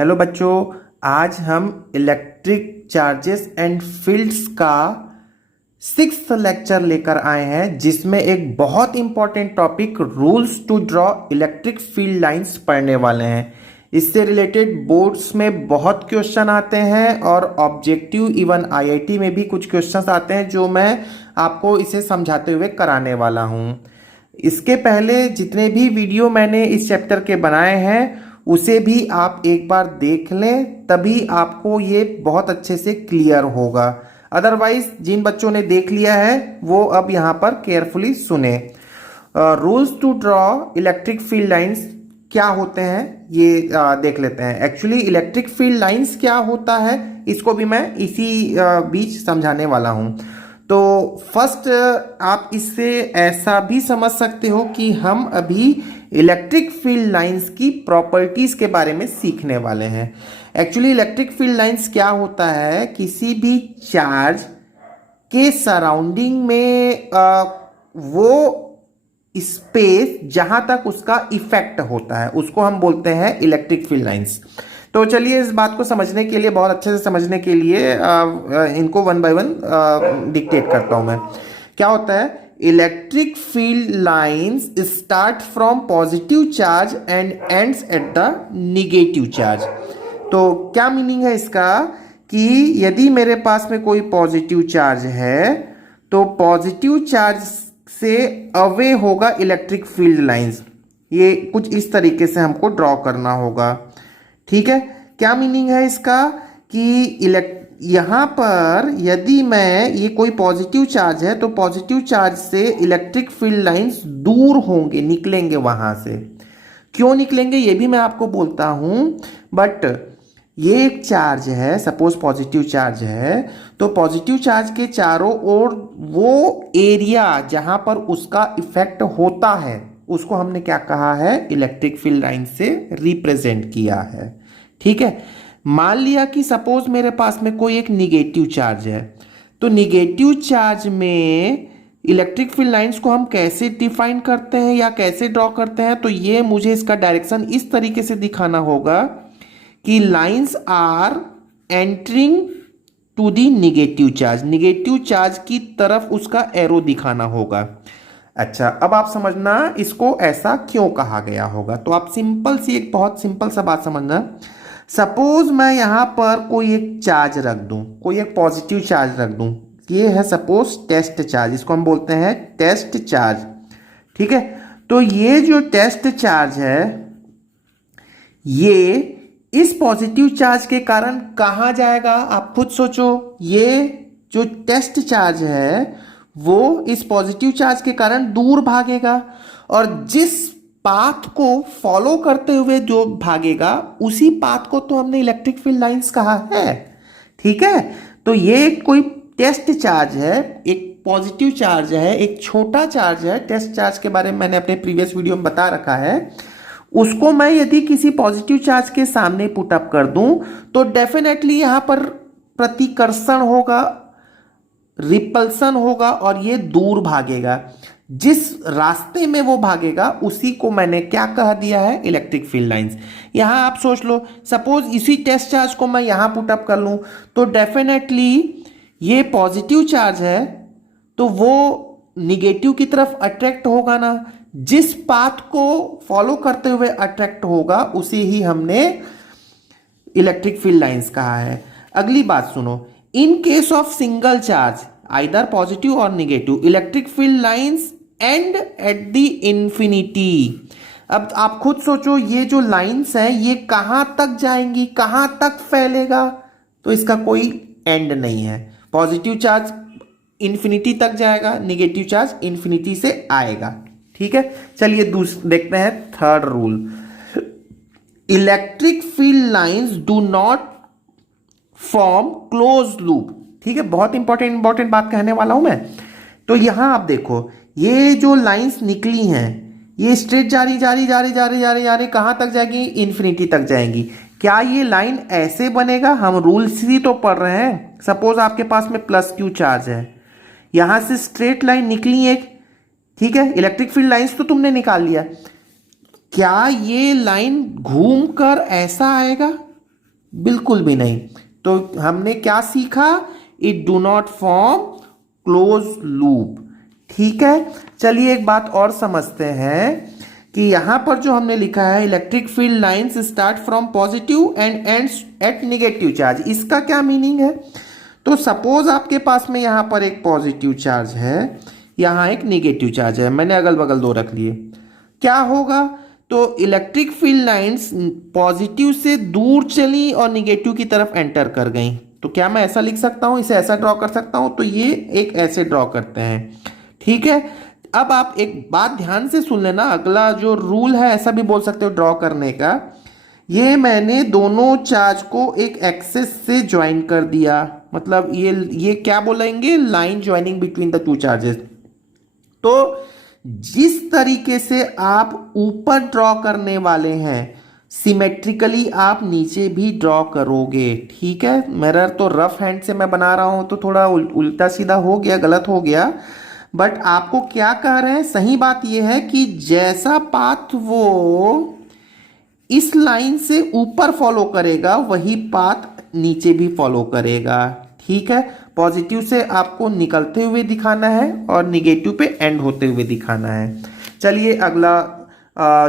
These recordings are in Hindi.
हेलो बच्चों, आज हम इलेक्ट्रिक चार्जेस एंड फील्ड्स का 6th लेक्चर लेकर आए हैं, जिसमें एक बहुत important topic rules to draw electric field lines पढ़ने वाले हैं। इससे रिलेटेड बोर्ड्स में बहुत क्वेश्चन आते हैं और ऑब्जेक्टिव इवन आईआईटी में भी कुछ क्वेश्चंस आते हैं, जो मैं आपको इसे समझाते हुए कराने वाला हूं। इसके पहले जितने भी वीडियो मैंने इस चैप्टर के बनाए हैं उसे भी आप एक बार देख लें, तभी आपको ये बहुत अच्छे से क्लियर होगा। अदरवाइज जिन बच्चों ने देख लिया है वो अब यहाँ पर केयरफुली सुने। Rules to draw electric field lines क्या होते हैं ये देख लेते हैं। एक्चुअली इलेक्ट्रिक फील्ड लाइंस क्या होता है इसको भी मैं इसी बीच समझाने वाला हूँ। तो फर्स्ट आप इससे ऐसा भी समझ सकते हो कि हम अभी इलेक्ट्रिक फील्ड लाइंस की प्रॉपर्टीज के बारे में सीखने वाले हैं। एक्चुअली इलेक्ट्रिक फील्ड लाइंस क्या होता है, किसी भी चार्ज के सराउंडिंग में वो स्पेस जहां तक उसका इफेक्ट होता है उसको हम बोलते हैं इलेक्ट्रिक फील्ड लाइंस। तो चलिए इस बात को समझने के लिए, बहुत अच्छे से समझने के लिए इनको वन बाय वन डिक्टेट करता हूं मैं। क्या होता है, electric field lines start from positive charge and ends at the negative charge. तो क्या मीनिंग है इसका कि यदि मेरे पास में कोई पॉजिटिव चार्ज है तो पॉजिटिव चार्ज से अवे होगा इलेक्ट्रिक फील्ड लाइंस। ये कुछ इस तरीके से हमको ड्रॉ करना होगा, ठीक है। क्या मीनिंग है इसका कि यहां पर यदि मैं ये कोई पॉजिटिव चार्ज है तो पॉजिटिव चार्ज से इलेक्ट्रिक फील्ड लाइंस दूर होंगे, निकलेंगे वहां से। क्यों निकलेंगे ये भी मैं आपको बोलता हूं, बट ये एक चार्ज है, सपोज पॉजिटिव चार्ज है, तो पॉजिटिव चार्ज के चारों ओर वो एरिया जहां पर उसका इफेक्ट होता है उसको हमने क्या कहा है, इलेक्ट्रिक फील्ड लाइन से रिप्रेजेंट किया है, ठीक है। मान लिया कि सपोज मेरे पास में कोई एक निगेटिव चार्ज है, तो निगेटिव चार्ज में इलेक्ट्रिक फील्ड लाइंस को हम कैसे डिफाइन करते हैं या कैसे ड्रॉ करते हैं, तो ये मुझे इसका डायरेक्शन इस तरीके से दिखाना होगा कि lines are entering to the negative charge, negative charge की तरफ उसका एरो दिखाना होगा। अच्छा, अब आप समझना इसको ऐसा क्यों कहा गया होगा। तो आप सिंपल सी, एक बहुत सिंपल सा बात समझना। सपोज मैं यहां पर कोई एक चार्ज रख दूं, कोई एक पॉजिटिव चार्ज रख दूं, ये है सपोज टेस्ट चार्ज, इसको हम बोलते हैं टेस्ट चार्ज, ठीक है। तो ये जो टेस्ट चार्ज है ये इस पॉजिटिव चार्ज के कारण कहां जाएगा, आप खुद सोचो। ये जो टेस्ट चार्ज है वो इस पॉजिटिव चार्ज के कारण दूर भागेगा, और जिस पाथ को फॉलो करते हुए जो भागेगा उसी पाथ को तो हमने इलेक्ट्रिक फील्ड लाइंस कहा है, ठीक है। तो ये कोई टेस्ट चार्ज है, एक पॉजिटिव चार्ज है, एक छोटा चार्ज है। टेस्ट चार्ज के बारे में मैंने अपने प्रीवियस वीडियो में बता रखा है। उसको मैं यदि किसी पॉजिटिव चार्ज के सामने पुट अप कर दूं तो डेफिनेटली यहां पर प्रतिकर्षण होगा, रिपल्सन होगा, और ये दूर भागेगा। जिस रास्ते में वो भागेगा उसी को मैंने क्या कह दिया है, इलेक्ट्रिक फील्ड लाइंस। यहां आप सोच लो, सपोज इसी टेस्ट चार्ज को मैं यहां पुट अप कर लूं तो डेफिनेटली ये पॉजिटिव चार्ज है तो वो निगेटिव की तरफ अट्रैक्ट होगा ना। जिस पाथ को फॉलो करते हुए अट्रैक्ट होगा उसे ही हमने इलेक्ट्रिक फील्ड लाइंस कहा है। अगली बात सुनो, in case of single charge either positive or negative, electric field lines end at the infinity. अब आप खुद सोचो, ये जो लाइंस हैं ये कहां तक जाएंगी, कहां तक फैलेगा, तो इसका कोई एंड नहीं है। पॉजिटिव चार्ज इंफिनिटी तक जाएगा, निगेटिव चार्ज इंफिनिटी से आएगा, ठीक है। चलिए देखते हैं third rule. Electric field lines do not form close loop, ठीक है। बहुत इंपॉर्टेंट बात कहने वाला हूं मैं। तो यहां आप देखो, ये जो लाइंस निकली हैं ये स्ट्रेट जारी कहां तक जाएगी, इंफिनिटी तक जाएंगी। क्या ये लाइन ऐसे बनेगा, हम रूल्स ही तो पढ़ रहे हैं। सपोज आपके पास में प्लस क्यू चार्ज है, यहां से स्ट्रेट लाइन निकली एक, ठीक है। इलेक्ट्रिक फील्ड लाइंस तो तुमने निकाल लिया, क्या ये लाइन घूमकर ऐसा आएगा, बिल्कुल भी नहीं। तो हमने क्या सीखा? It do not form close loop. ठीक है, चलिए एक बात और समझते हैं कि यहां पर जो हमने लिखा है electric field lines start from positive and ends at negative charge, इसका क्या मीनिंग है? तो सपोज आपके पास में यहां पर एक पॉजिटिव चार्ज है, यहां एक निगेटिव चार्ज है, मैंने अगल बगल दो रख लिए, क्या होगा? तो इलेक्ट्रिक फील्ड लाइंस पॉजिटिव से दूर चली और निगेटिव की तरफ एंटर कर गई। तो क्या मैं ऐसा लिख सकता हूं, इसे ऐसा ड्रॉ कर सकता हूं? तो ये एक ऐसे ड्रॉ करते हैं। ठीक है, अब आप एक बात ध्यान से सुन लेना, अगला जो रूल है ऐसा भी बोल सकते हो ड्रॉ करने का। ये मैंने दोनों चार्ज को एक एक्सेस से ज्वाइन कर दिया, मतलब ये क्या बोलेंगे, line joining between the two charges. तो जिस तरीके से आप ऊपर ड्रॉ करने वाले हैं सिमेट्रिकली आप नीचे भी ड्रॉ करोगे। ठीक है, मिरर तो रफ हैंड से मैं बना रहा हूं तो थोड़ा उल्टा सीधा हो गया, गलत हो गया, बट आपको क्या कह रहे हैं, सही बात यह है कि जैसा पाथ वो इस लाइन से ऊपर फॉलो करेगा वही पाथ नीचे भी फॉलो करेगा। ठीक है, पॉजिटिव से आपको निकलते हुए दिखाना है और निगेटिव पे एंड होते हुए दिखाना है। चलिए अगला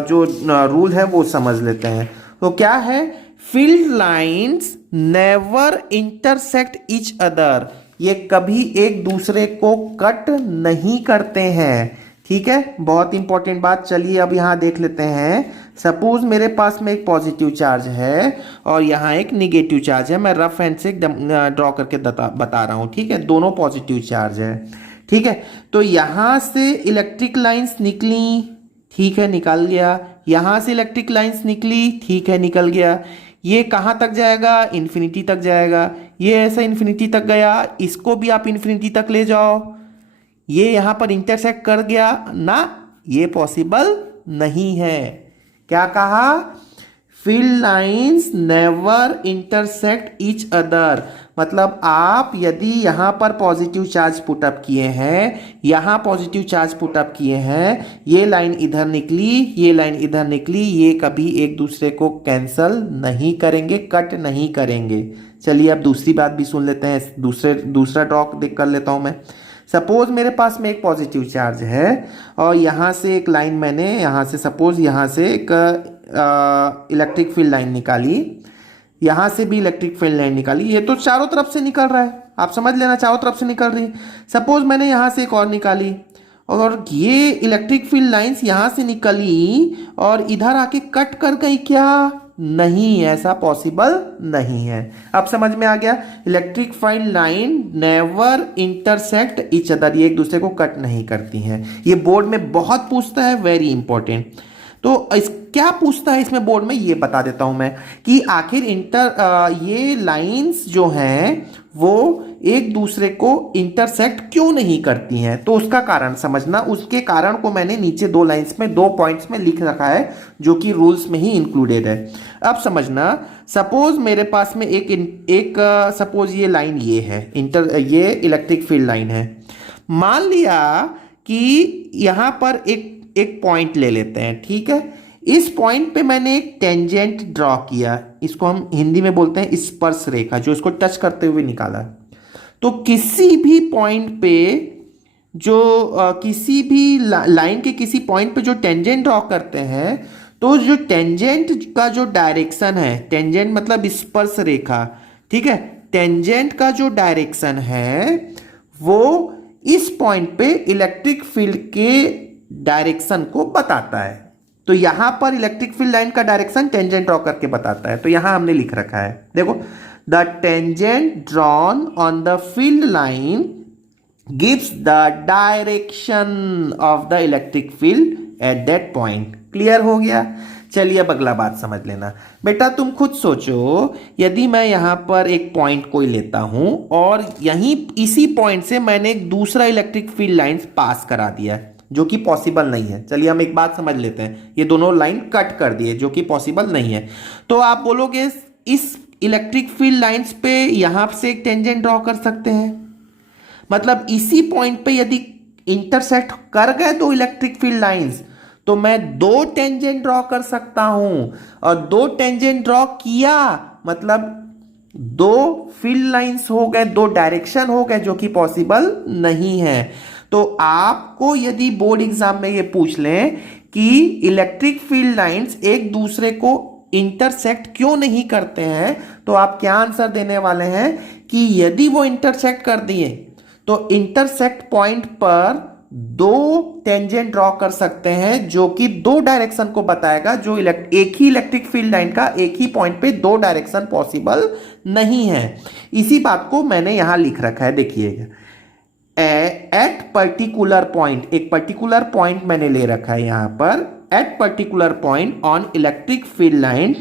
जो रूल है वो समझ लेते हैं। तो क्या है, field lines never intersect each other, ये कभी एक दूसरे को कट नहीं करते हैं। ठीक है, बहुत इंपॉर्टेंट बात। चलिए अब यहां देख लेते हैं, सपोज मेरे पास में एक पॉजिटिव चार्ज है और यहाँ एक निगेटिव चार्ज है, मैं रफ हैंड से ड्रॉ करके बता रहा हूं। ठीक है, दोनों पॉजिटिव चार्ज है। ठीक है, तो यहां से इलेक्ट्रिक लाइंस निकली, ठीक है निकाल गया, यहां से इलेक्ट्रिक लाइंस निकली, ठीक है निकल गया, ये कहां तक जाएगा, इन्फिनिटी तक जाएगा, ये ऐसा इन्फिनिटी तक गया, इसको भी आप इन्फिनिटी तक ले जाओ, ये यहां पर इंटरसेक्ट कर गया ना, ये पॉसिबल नहीं है। क्या कहा, field lines never intersect each other, मतलब आप यदि यहां पर पॉजिटिव चार्ज पुटअप किए हैं, यहां पॉजिटिव चार्ज पुटअप किए हैं, ये लाइन इधर निकली, ये लाइन इधर निकली, ये कभी एक दूसरे को कैंसल नहीं करेंगे, कट नहीं करेंगे। चलिए अब दूसरी बात भी सुन लेते हैं, दूसरा ड्रॉ कर लेता हूं मैं। सपोज मेरे पास में एक पॉजिटिव चार्ज है और यहाँ से एक लाइन मैंने यहाँ से सपोज यहाँ से एक इलेक्ट्रिक फील्ड लाइन निकाली, यहाँ से भी इलेक्ट्रिक फील्ड लाइन निकाली, ये तो चारों तरफ से निकल रहा है, आप समझ लेना चारों तरफ से निकल रही है। सपोज मैंने यहाँ से एक और निकाली और ये इलेक्ट्रिक फील्ड लाइंस यहाँ से निकली और इधर आके कट कर गई, क्या नहीं, ऐसा पॉसिबल नहीं है। अब समझ में आ गया, electric field line never intersect each other, ये एक दूसरे को कट नहीं करती हैं। ये बोर्ड में बहुत पूछता है, वेरी इंपॉर्टेंट। तो इस क्या पूछता है इसमें बोर्ड में, ये बता देता हूं मैं कि आखिर ये लाइंस जो हैं वो एक दूसरे को इंटरसेक्ट क्यों नहीं करती हैं, तो उसका कारण समझना। उसके कारण को मैंने नीचे दो लाइंस में, दो पॉइंट्स में लिख रखा है जो कि रूल्स में ही इंक्लूडेड है। अब समझना, सपोज मेरे पास में सपोज ये लाइन ये है, ये इलेक्ट्रिक फील्ड लाइन है। मान लिया कि यहां पर एक पॉइंट ले लेते हैं, ठीक है, इस पॉइंट पे मैंने एक टेंजेंट ड्रॉ किया, इसको हम हिंदी में बोलते हैं स्पर्श रेखा, जो इसको टच करते हुए निकाला। तो किसी भी पॉइंट पे जो किसी भी लाइन के किसी पॉइंट पे जो टेंजेंट ड्रॉ करते हैं, तो जो टेंजेंट का जो डायरेक्शन है, टेंजेंट मतलब स्पर्श रेखा, ठीक है, टेंजेंट का जो डायरेक्शन है वो इस पॉइंट पे इलेक्ट्रिक फील्ड के डायरेक्शन को बताता है। तो यहां पर इलेक्ट्रिक फील्ड लाइन का डायरेक्शन टेंजेंट ड्रॉ करके बताता है। तो यहां हमने लिख रखा है, देखो, the tangent drawn on the field line gives the direction of the electric field at that point. Clear हो गया? चलिए अब अगला बात समझ लेना। बेटा तुम खुद सोचो, यदि मैं यहां पर एक पॉइंट कोई लेता हूं और यहीं इसी पॉइंट से मैंने एक दूसरा इलेक्ट्रिक फील्ड लाइन पास करा दिया, जो कि पॉसिबल नहीं है। चलिए हम एक बात समझ लेते हैं, ये दोनों लाइन कट कर दिए, जो कि पॉसिबल नहीं है। तो आप बोलोगे इस इलेक्ट्रिक फील्ड लाइंस पे यहां से एक टेंजेंट ड्रॉ कर सकते हैं, मतलब इसी पॉइंट पे यदि इंटरसेक्ट कर गए दो इलेक्ट्रिक फील्ड लाइंस, तो मैं दो टेंजेंट ड्रॉ कर सकता हूं, और दो टेंजेंट ड्रॉ किया मतलब दो फील्ड लाइंस हो गए, दो डायरेक्शन हो गए जो कि पॉसिबल नहीं है। तो आपको यदि बोर्ड एग्जाम में ये पूछ लें कि इलेक्ट्रिक फील्ड लाइंस एक दूसरे को इंटरसेक्ट क्यों नहीं करते हैं, तो आप क्या आंसर देने वाले हैं कि यदि वो इंटरसेक्ट कर दिए तो इंटरसेक्ट पॉइंट पर दो टेंजेंट ड्रॉ कर सकते हैं जो कि दो डायरेक्शन को बताएगा, जो एक ही इलेक्ट्रिक फील्ड लाइन का एक ही पॉइंट पे दो डायरेक्शन पॉसिबल नहीं है। इसी बात को मैंने यहां लिख रखा है, देखिएगा, एट पर्टिकुलर पॉइंट, एक पर्टिकुलर पॉइंट मैंने ले रखा है यहां पर, at particular point on electric field line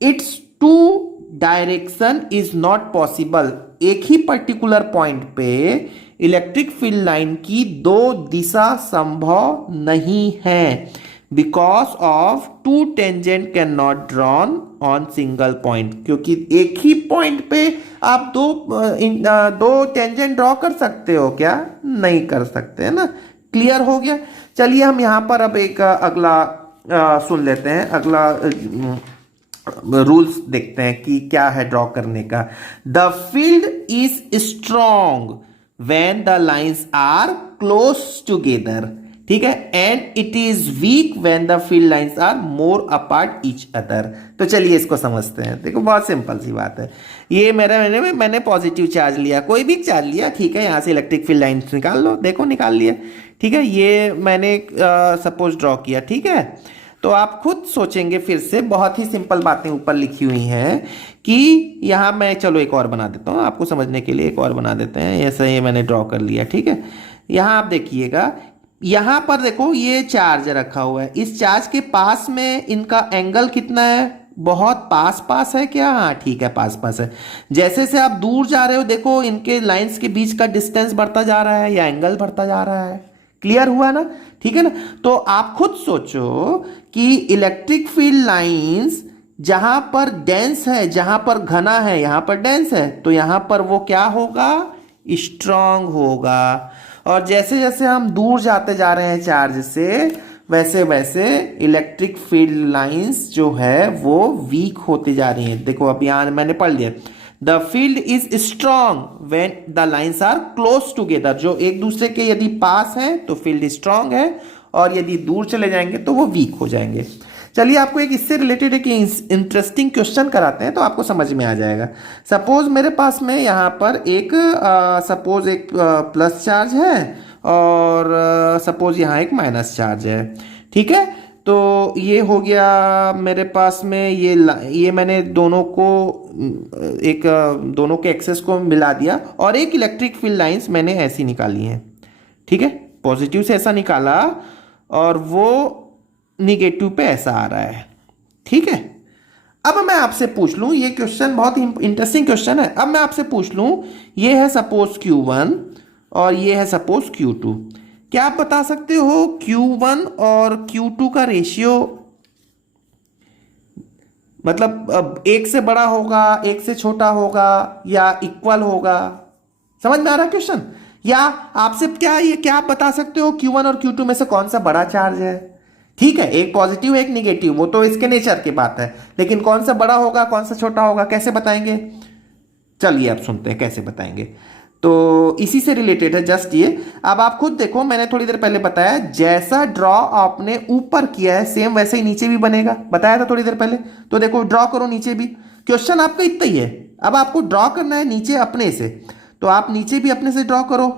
its two direction is not possible. एक ही पर्टिकुलर पॉइंट पे इलेक्ट्रिक फील्ड लाइन की दो दिशा संभव नहीं है, because of two tangent can not drawn on single point, क्योंकि एक ही पॉइंट पे आप दो टेंजेंट ड्रॉ कर सकते हो क्या? नहीं कर सकते, है ना। क्लियर हो गया। चलिए हम यहां पर अब एक अगला सुन लेते हैं, अगला रूल्स देखते हैं कि क्या है ड्रॉ करने का। The field is strong when the lines are close together, ठीक है, and it is weak when the field lines are more apart each other। तो चलिए इसको समझते हैं। देखो बहुत सिंपल सी बात है। ये मैंने पॉजिटिव चार्ज लिया, कोई भी चार्ज लिया, ठीक है, यहां से इलेक्ट्रिक फील्ड लाइंस निकाल लो, देखो निकाल लिया, ठीक है। ये मैंने सपोज ड्रॉ किया, ठीक है। तो आप खुद सोचेंगे, फिर से बहुत ही सिंपल बातें ऊपर लिखी हुई हैं कि यहां मैं, चलो एक और बना देता हूं आपको समझने के लिए, एक और बना देते हैं। ऐसा ये मैंने ड्रॉ कर लिया, ठीक है। यहां आप देखिएगा, यहां पर देखो ये चार्ज रखा हुआ है, इस चार्ज के पास में इनका एंगल कितना है? बहुत पास पास है क्या? हाँ ठीक है, पास पास है। जैसे से आप दूर जा रहे हो, देखो इनके लाइंस के बीच का डिस्टेंस बढ़ता जा रहा है या एंगल बढ़ता जा रहा है। क्लियर हुआ ना? ठीक है ना। तो आप खुद सोचो कि इलेक्ट्रिक फील्ड लाइंस जहां पर डेंस है, जहां पर घना है, यहां पर डेंस है, तो यहां पर वो क्या होगा? स्ट्रांग होगा। और जैसे जैसे हम दूर जाते जा रहे हैं चार्ज से, वैसे वैसे इलेक्ट्रिक फील्ड लाइंस जो है वो वीक होती जा रही हैं। देखो अब यहां मैंने पढ़ लिया, the field is strong when the lines are close together. जो एक दूसरे के यदि पास हैं तो फील्ड स्ट्रांग है, और यदि दूर चले जाएंगे तो वो वीक हो जाएंगे। चलिए आपको एक इससे रिलेटेड एक इंटरेस्टिंग क्वेश्चन कराते हैं तो आपको समझ में आ जाएगा। सपोज मेरे पास में यहाँ पर एक सपोज एक प्लस चार्ज है और सपोज यहाँ एक माइनस चार्ज है, ठीक है। तो ये हो गया मेरे पास में, ये मैंने दोनों के एक्सेस को मिला दिया और एक इलेक्ट्रिक फील्ड लाइंस मैंने ऐसी निकाली है, ठीक है। पॉजिटिव से ऐसा निकाला और वो निगेटिव पे ऐसा आ रहा है, ठीक है। अब मैं आपसे पूछ लूं, ये क्वेश्चन बहुत इंटरेस्टिंग क्वेश्चन है। अब मैं आपसे पूछ लूं, ये है सपोज Q1 और ये है सपोज Q2। क्या आप बता सकते हो Q1 और Q2 का रेशियो, मतलब एक से बड़ा होगा, एक से छोटा होगा या इक्वल होगा? समझ में आ रहा है क्वेश्चन? या आपसे क्या आप बता सकते हो Q1 और Q2 में से कौन सा बड़ा चार्ज है? ठीक है, एक पॉजिटिव एक निगेटिव, वो तो इसके नेचर की बात है, लेकिन कौन सा बड़ा होगा कौन सा छोटा होगा, कैसे बताएंगे? चलिए अब सुनते हैं कैसे बताएंगे। तो इसी से रिलेटेड है जस्ट ये। अब आप खुद देखो, मैंने थोड़ी देर पहले बताया, जैसा ड्रॉ आपने ऊपर किया है सेम वैसे ही नीचे भी बनेगा, बताया था थोड़ी देर पहले। तो देखो ड्रॉ करो नीचे भी, क्वेश्चन आपका इतना ही है। अब आपको ड्रॉ करना है नीचे अपने से, तो आप नीचे भी अपने से ड्रॉ करो।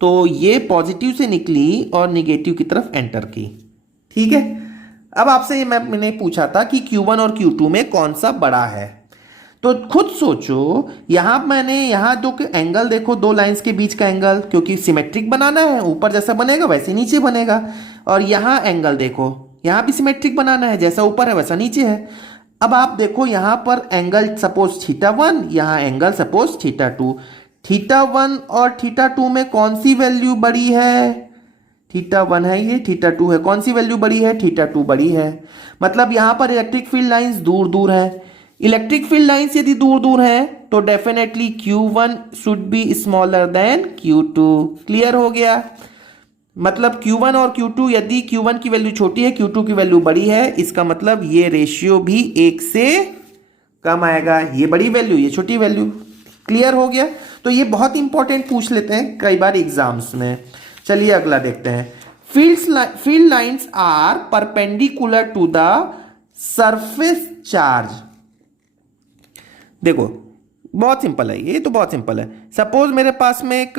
तो ये पॉजिटिव से निकली और निगेटिव की तरफ एंटर की, ठीक है। अब आपसे मैंने पूछा था कि Q1 और Q2 में कौन सा बड़ा है, तो खुद सोचो। यहां दो के एंगल देखो, दो लाइंस के बीच का एंगल, क्योंकि सिमेट्रिक बनाना है, ऊपर जैसा बनेगा वैसे नीचे बनेगा। और यहां एंगल देखो, यहां भी सिमेट्रिक बनाना है, जैसा ऊपर है वैसा नीचे है। अब आप देखो यहां पर एंगल सपोज θ1, यहां एंगल सपोज θ2। θ1 और θ2 में कौन सी वैल्यू बड़ी है? θ1 है ये, θ2 है, कौन सी वैल्यू बड़ी है? θ2 बड़ी है। मतलब यहां पर इलेक्ट्रिक फील्ड लाइंस दूर दूर है। इलेक्ट्रिक फील्ड लाइंस यदि दूर दूर है तो definitely Q1 should be smaller than Q2। Clear हो गया? मतलब Q1 और Q2, यदि Q1 की वैल्यू छोटी है, Q2 की वैल्यू बड़ी है, इसका मतलब ये रेशियो भी 1 से कम आएगा, ये बड़ी वैल्यू ये छोटी वैल्यू। क्लियर हो गया? तो ये बहुत इंपॉर्टेंट पूछ लेते हैं कई बार एग्जाम्स में। चलिए अगला देखते हैं। Field lines are perpendicular to the surface charge. देखो बहुत सिंपल है, ये तो बहुत सिंपल है। सपोज मेरे पास में एक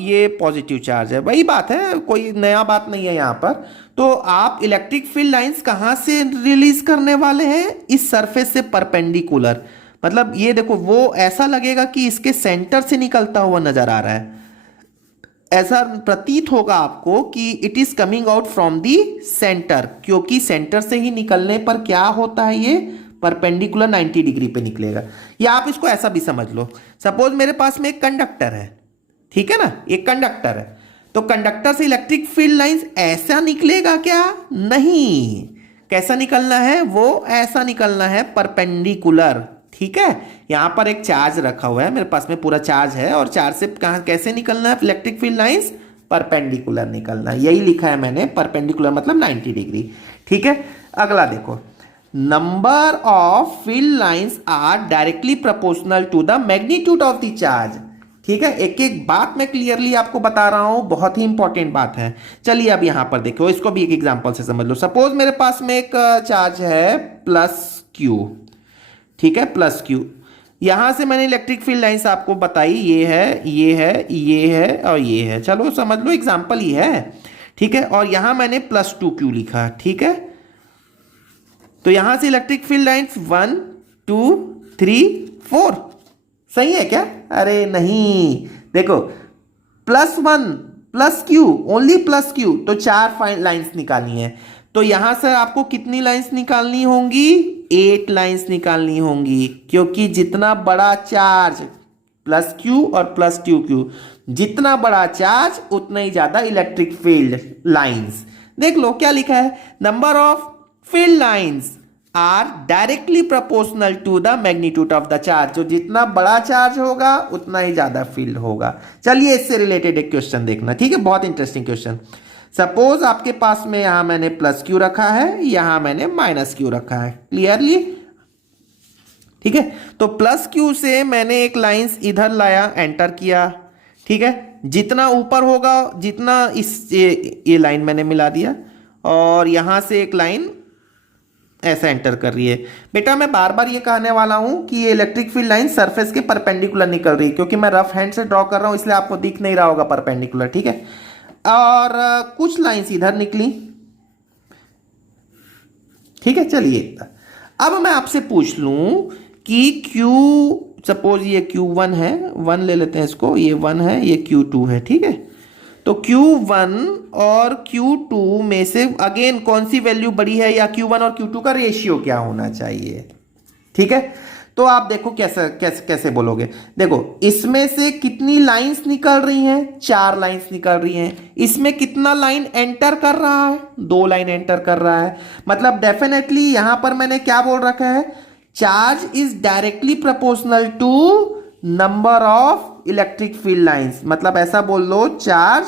ये पॉजिटिव चार्ज है, वही बात है, कोई नया बात नहीं है यहाँ पर। तो आप इलेक्ट्रिक फील्ड लाइंस कहाँ से रिलीज करने वाले हैं? इस सरफेस से परपेंडिकुलर। मतलब ये देखो, वो ऐसा लगेगा कि इसके सेंटर से निकलता हुआ नजर आ रहा है, ऐसा प्रतीत होगा आपको कि it is coming out from the centre, क्योंकि सेंटर से ही निकलने पर क्या होता है, ये परपेंडिकुलर 90 डिग्री पे निकलेगा। या आप इसको ऐसा भी समझ लो, सपोज मेरे पास में एक कंडक्टर है, ठीक है ना, एक कंडक्टर है, तो कंडक्टर से इलेक्ट्रिक फील्ड लाइंस ऐसा निकलेगा क्या? नहीं। कैसा निकलना है? वो ऐसा निकलना है, परपेंडिकुलर। ठीक है, यहां पर एक चार्ज रखा हुआ है, मेरे पास में पूरा चार्ज है, और चार्ज से कहां कैसे निकलना है इलेक्ट्रिक फील्ड लाइंस? परपेंडिकुलर निकलना है। यही लिखा है मैंने, परपेंडिकुलर मतलब 90 डिग्री। ठीक है, अगला देखो, number of field lines are directly proportional to the magnitude of the charge. ठीक है, एक एक बात मैं क्लियरली आपको बता रहा हूं, बहुत ही इंपॉर्टेंट बात है। चलिए अब यहां पर देखो, इसको भी एक एग्जांपल से समझ लो। सपोज मेरे पास में एक चार्ज है प्लस क्यू, ठीक है, प्लस क्यू। यहां से मैंने इलेक्ट्रिक फील्ड लाइंस आपको बताई, ये है, ये है, ये है और ये है। चलो समझ लो, एग्जांपल ही है। ठीक है, और यहां मैंने +2Q लिखा। ठीक है, तो यहां से इलेक्ट्रिक फील्ड लाइंस 1 2 3 4 सही है क्या? अरे नहीं, देखो +1 +Q, ओनली +Q, तो 4 लाइंस निकालनी है। तो यहां से आपको कितनी लाइंस निकालनी होंगी? 8 लाइंस निकालनी होंगी, क्योंकि जितना बड़ा चार्ज +Q और +2Q, जितना बड़ा चार्ज उतना ही ज्यादा इलेक्ट्रिक फील्ड लाइंस। देख लो क्या लिखा है, number of field lines are directly proportional to the magnitude of the charge. जो जितना बड़ा चार्ज होगा उतना ही ज्यादा फील्ड होगा। चलिए इससे रिलेटेड एक क्वेश्चन देखना, ठीक है, बहुत इंटरेस्टिंग क्वेश्चन। सपोज आपके पास में यहां मैंने +Q रखा है, यहां मैंने -Q रखा है, क्लियरली? ठीक है, तो +Q से मैंने एक लाइंस इधर लाया, एंटर किया। ठीक है, जितना ऊपर होगा, जितना इस ये लाइन मैंने मिला दिया, और यहां से एक लाइन ऐसा एंटर कर रही है। बेटा मैं बार बार ये कहने वाला हूं कि ये इलेक्ट्रिक फील्ड लाइन सरफेस के परपेंडिकुलर निकल रही है, क्योंकि मैं रफ हैंड से ड्रॉ कर रहा हूं, इसलिए आपको दिख नहीं रहा होगा परपेंडिकुलर। ठीक है, और कुछ लाइंस इधर निकली। ठीक है, चलिए अब मैं आपसे पूछ लूं कि Q, सपोज ये Q1 है, 1 ले लेते हैं इसको, ये 1 है, ये Q2 है। ठीक है, तो Q1 और Q2 में से अगेन कौन सी वैल्यू बड़ी है, या Q1 और Q2 का रेशियो क्या होना चाहिए? ठीक है, तो आप देखो कैसे कैसे कैसे बोलोगे। देखो इसमें से कितनी लाइंस निकल रही हैं? 4 लाइंस निकल रही हैं। इसमें कितना लाइन एंटर कर रहा है? 2 लाइन एंटर कर रहा है। मतलब डेफिनेटली यहां पर मैंने क्या बोल रखा है, charge is directly proportional to number of electric field lines. मतलब ऐसा बोल लो, charge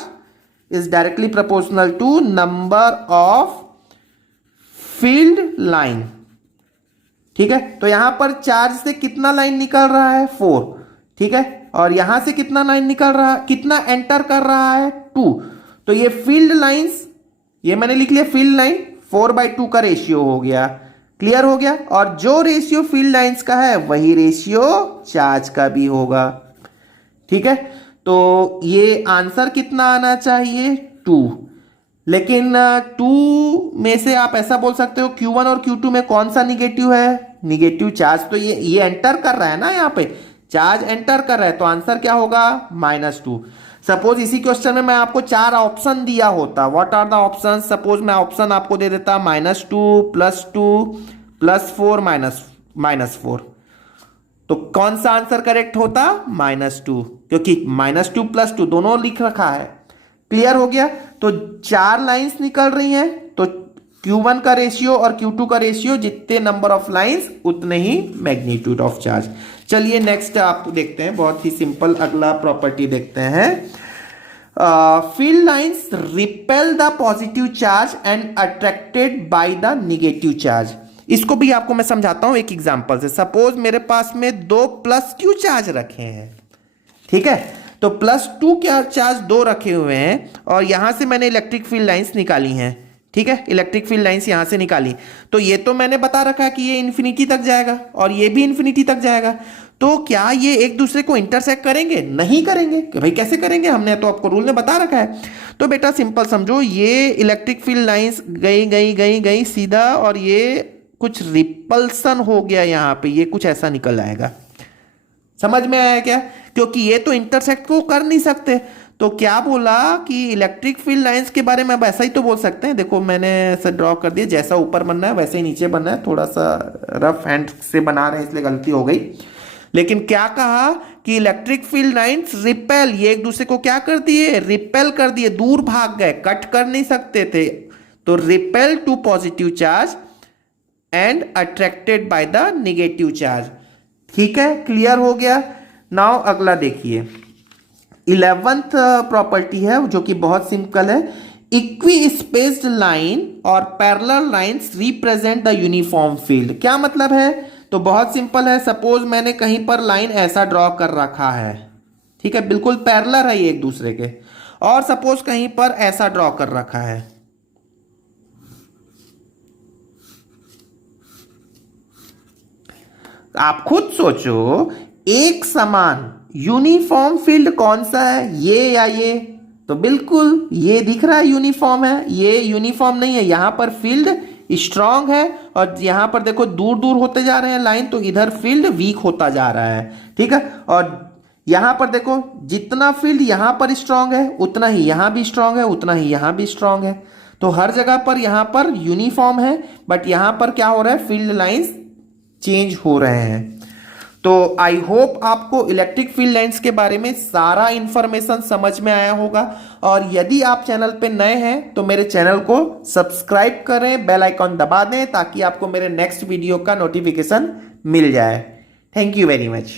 is directly proportional to number of field line. ठीक है, तो यहां पर चार्ज से कितना लाइन निकल रहा है? 4। ठीक है, और यहां से कितना लाइन निकल रहा है, कितना एंटर कर रहा है? 2। तो ये फील्ड लाइंस, ये मैंने लिख लिया फील्ड लाइन, 4/2 का रेशियो हो गया। क्लियर हो गया? और जो रेशियो फील्ड लाइंस का है वही रेशियो चार्ज का भी होगा। ठीक है, तो ये आंसर कितना आना चाहिए? 2। लेकिन 2 में से आप ऐसा बोल सकते हो, Q1 और Q2 में कौन सा निगेटिव है? Negative charge. तो ये एंटर कर रहा है ना, यहां पे चार्ज एंटर कर रहा है, तो आंसर क्या होगा? -2। सपोज इसी क्वेश्चन में मैं आपको 4 ऑप्शन दिया होता, what are the option? Suppose मैं ऑप्शन आपको दे देता -2 +2 +4 -4, तो कौन सा आंसर करेक्ट होता? -2, क्योंकि -2 +2 दोनों लिख रखा है। क्लियर हो गया? तो 4 लाइंस निकल रही हैं, तो Q1 का रेशियो और Q2 का रेशियो, जितने नंबर ऑफ लाइंस उतने ही मैग्नीट्यूड ऑफ चार्ज। चलिए नेक्स्ट आप देखते हैं, बहुत ही सिंपल अगला प्रॉपर्टी देखते हैं। Field lines repel the positive charge and attracted by the negative charge. इसको भी आपको मैं समझाता हूं एक एग्जांपल से। सपोज मेरे पास में 2 प्लस क्यू चार्ज रखे हैं, ठीक है, तो प्लस 2 क्या चार्ज 2 रखे हुए हैं और यहां से मैंने इलेक्ट्रिक फील्ड लाइंस निकाली हैं, ठीक है, इलेक्ट्रिक फील्ड लाइंस यहां से निकाली, तो ये तो मैंने बता रखा है कि ये इन्फिनिटी तक जाएगा और ये भी इन्फिनिटी तक जाएगा, तो क्या ये एक दूसरे को इंटरसेक्ट करेंगे? नहीं करेंगे। कि भाई कैसे करेंगे, हमने तो आपको रूल में बता रखा है। तो बेटा सिंपल समझो, ये इलेक्ट्रिक फील्ड लाइंस गई गई गई गई सीधा और ये कुछ रिपल्सन हो गया यहां पे, ये कुछ ऐसा निकल आएगा। समझ में आया क्या? क्योंकि ये तो इंटरसेक्ट को कर नहीं सकते, तो क्या बोला कि इलेक्ट्रिक फील्ड लाइंस के बारे में अब ऐसा ही तो बोल सकते हैं। देखो मैंने ऐसा ड्रॉ कर दिया, जैसा ऊपर बनना है वैसे ही नीचे बनना है, थोड़ा सा रफ हैंड से बना रहे हैं इसलिए गलती हो गई। लेकिन क्या कहा कि इलेक्ट्रिक फील्ड लाइंस रिपेल, ये एक दूसरे को क्या कर दिए? रिपेल कर दिए, दूर भाग गए, कट कर नहीं सकते थे, तो repel to positive charge and attracted by the negative charge. ठीक है, क्लियर हो गया। नाउ अगला देखिए, 11th प्रॉपर्टी है जो कि बहुत सिंपल है। इक्वी स्पेस्ड लाइन और parallel lines represent the uniform field. क्या मतलब है? तो बहुत सिंपल है। सपोज मैंने कहीं पर लाइन ऐसा ड्रॉ कर रखा है, ठीक है, बिल्कुल पैरेलल है ये एक दूसरे के, और सपोज कहीं पर ऐसा ड्रॉ कर रखा है, आप खुद सोचो एक समान यूनिफॉर्म फील्ड कौन सा है, ये या ये? तो बिल्कुल ये दिख रहा है यूनिफॉर्म है, ये यूनिफॉर्म नहीं है, यहां पर फील्ड स्ट्रांग है और यहां पर देखो दूर दूर होते जा रहे हैं लाइन, तो इधर फील्ड वीक होता जा रहा है, ठीक है। और यहां पर देखो जितना फील्ड यहां पर स्ट्रांग है उतना ही यहां भी स्ट्रांग है, उतना ही यहां भी स्ट्रांग है, तो हर जगह पर यहां पर यूनिफॉर्म है, बट यहां पर क्या हो रहा है, फील्ड लाइंस चेंज हो रहे हैं। तो आई होप आपको इलेक्ट्रिक फील्ड लाइंस के बारे में सारा इंफॉर्मेशन समझ में आया होगा, और यदि आप चैनल पे नए हैं तो मेरे चैनल को सब्सक्राइब करें, बेल आइकॉन दबा दें ताकि आपको मेरे नेक्स्ट वीडियो का नोटिफिकेशन मिल जाए। Thank you very much.